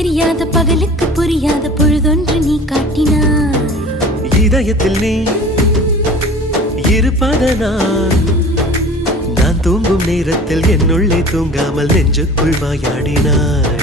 தெரியாத பகலுக்கு புரியாத பொழுதொன்று நீ காட்டினாய். இதயத்தில் நீ இருப்பதனால் நான் தூங்கும் நேரத்தில் என்னுள்ளே தூங்காமல் நெஞ்சுக்குள் வாயாடினாய்.